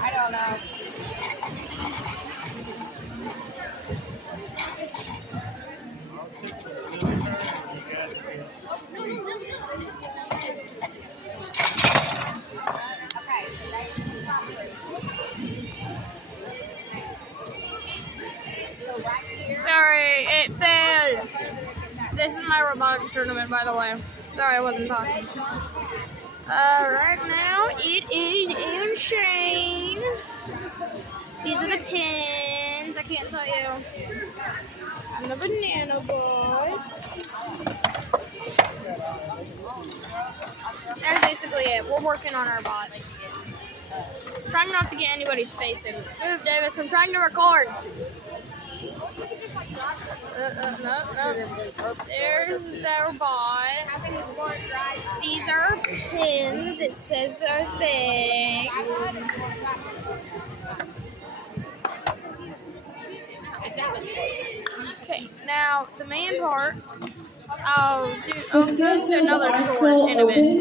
I don't know. Sorry, it failed. This is my robotics tournament, by the way. Sorry, I wasn't talking. Right now, it is insane. These are the pins. I can't tell you. And the banana boats. That's basically it. We're working on our bot. Trying not to get anybody's face in. Move, Davis. I'm trying to record. No. There's their bot. These are pins. It says our thing. Okay, now the main part, I'll post another short in a bit.